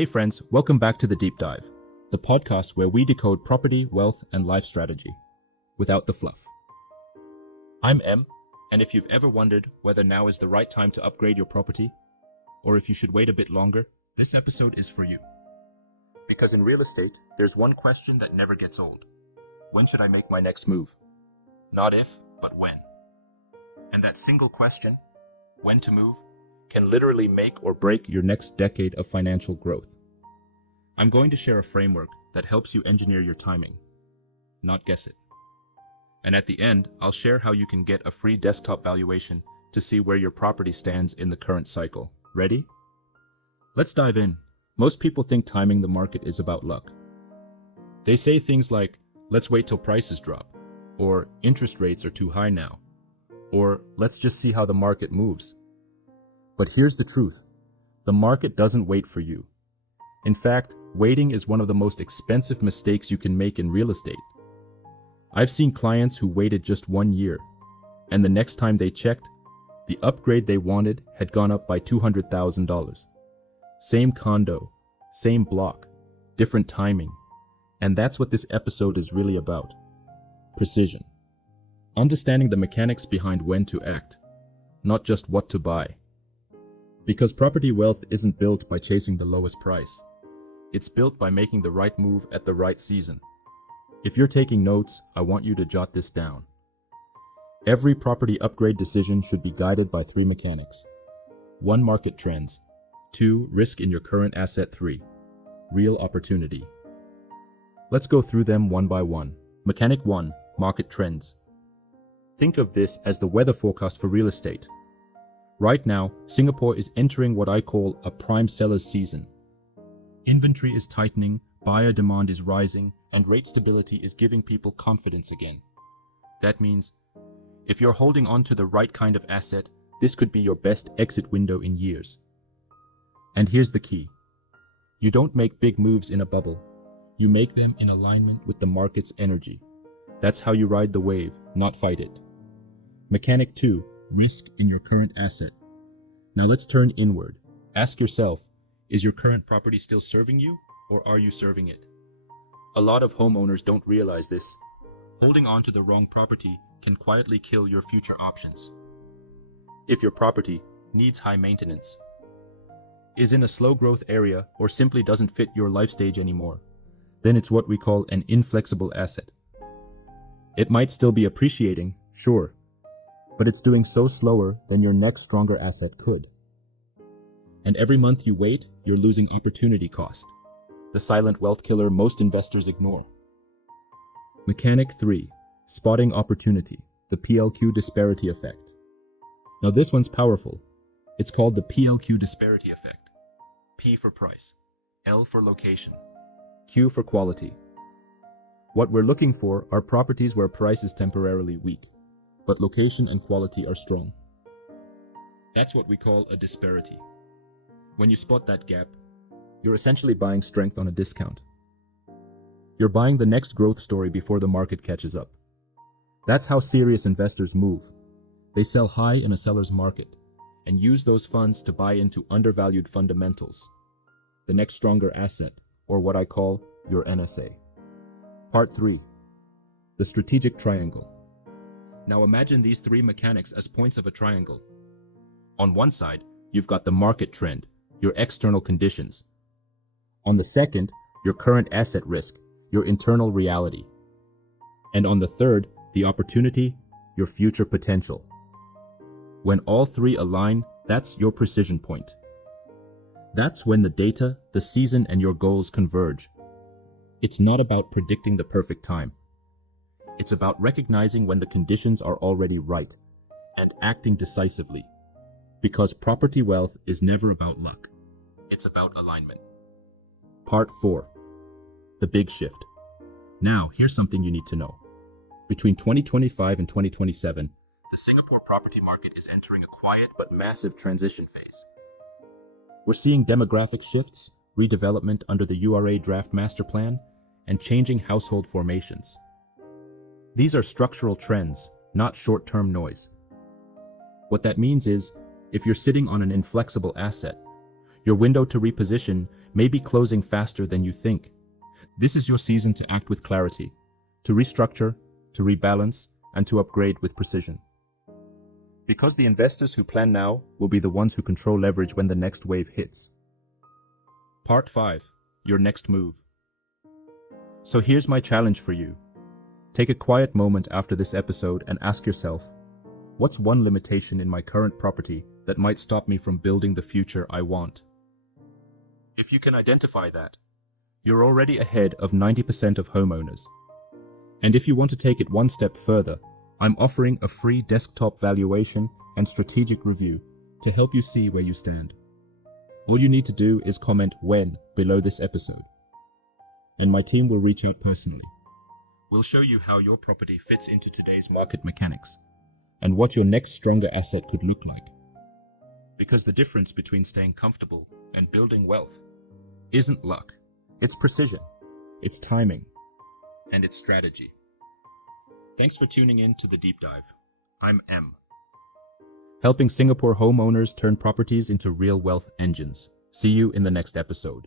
Hey friends, welcome back to The Deep Dive, the podcast where we decode property, wealth, and life strategy without the fluff. I'm M, and if you've ever wondered whether now is the right time to upgrade your property, or if you should wait a bit longer, this episode is for you. Because in real estate, there's one question that never gets old. When should I make my next move? Not if, but when. And that single question, when to move, can literally make or break your next decade of financial growth. I'm going to share a framework that helps you engineer your timing, not guess it. And at the end, I'll share how you can get a free desktop valuation to see where your property stands in the current cycle. Ready? Let's dive in. Most people think timing the market is about luck. They say things like, let's wait till prices drop, or interest rates are too high now, or let's just see how the market moves. But here's the truth. The market doesn't wait for you. In fact, waiting is one of the most expensive mistakes you can make in real estate. I've seen clients who waited just 1 year, and the next time they checked, the upgrade they wanted had gone up by $200,000. Same condo, same block, different timing. And that's what this episode is really about. Precision. Understanding the mechanics behind when to act, not just what to buy. Because property wealth isn't built by chasing the lowest price. It's built by making the right move at the right season. If you're taking notes, I want you to jot this down. Every property upgrade decision should be guided by 3 mechanics. 1. Market trends. 2. Risk in your current asset. 3. Real opportunity. Let's go through them one by one. Mechanic 1. Market trends. Think of this as the weather forecast for real estate. Right now, Singapore is entering what I call a prime seller's season. Inventory is tightening, buyer demand is rising, and rate stability is giving people confidence again. That means, if you're holding on to the right kind of asset, this could be your best exit window in years. And here's the key. You don't make big moves in a bubble. You make them in alignment with the market's energy. That's how you ride the wave, not fight it. Mechanic 2. Risk in your current asset. Now let's turn inward. Ask yourself, is your current property still serving you, or are you serving it? A lot of homeowners don't realize this. Holding on to the wrong property can quietly kill your future options. If your property needs high maintenance, is in a slow growth area, or simply doesn't fit your life stage anymore, then it's what we call an inflexible asset. It might still be appreciating, sure, but it's doing so slower than your next stronger asset could. And every month you wait, you're losing opportunity cost, the silent wealth killer most investors ignore. Mechanic 3. Spotting opportunity, the PLB Disparity Effect. Now this one's powerful. It's called the PLB Disparity Effect. P for price, L for location, Q for quality. What we're looking for are properties where price is temporarily weak, but location and quality are strong. That's what we call a disparity. When you spot that gap, you're essentially buying strength on a discount. You're buying the next growth story before the market catches up. That's how serious investors move. They sell high in a seller's market and use those funds to buy into undervalued fundamentals, the next stronger asset, or what I call your NSA. Part 3. The strategic triangle. Now imagine these 3 mechanics as points of a triangle. On one side, you've got the market trend, your external conditions. On the second, your current asset risk, your internal reality. And on the third, the opportunity, your future potential. When all 3 align, that's your precision point. That's when the data, the season, and your goals converge. It's not about predicting the perfect time. It's about recognizing when the conditions are already right and acting decisively. Because property wealth is never about luck. It's about alignment. Part 4. The big shift. Now, here's something you need to know. Between 2025 and 2027, the Singapore property market is entering a quiet but massive transition phase. We're seeing demographic shifts, redevelopment under the URA Draft Master Plan, and changing household formations. These are structural trends, not short-term noise. What that means is, if you're sitting on an inflexible asset, your window to reposition may be closing faster than you think. This is your season to act with clarity, to restructure, to rebalance, and to upgrade with precision. Because the investors who plan now will be the ones who control leverage when the next wave hits. Part 5. Your next move. So here's my challenge for you. Take a quiet moment after this episode and ask yourself, what's one limitation in my current property that might stop me from building the future I want? If you can identify that, you're already ahead of 90% of homeowners. And if you want to take it one step further, I'm offering a free desktop valuation and strategic review to help you see where you stand. All you need to do is comment "when" below this episode, and my team will reach out personally. We'll show you how your property fits into today's market mechanics and what your next stronger asset could look like. Because the difference between staying comfortable and building wealth isn't luck, it's precision, it's timing, and it's strategy. Thanks for tuning in to The Deep Dive. I'm M, helping Singapore homeowners turn properties into real wealth engines. See you in the next episode.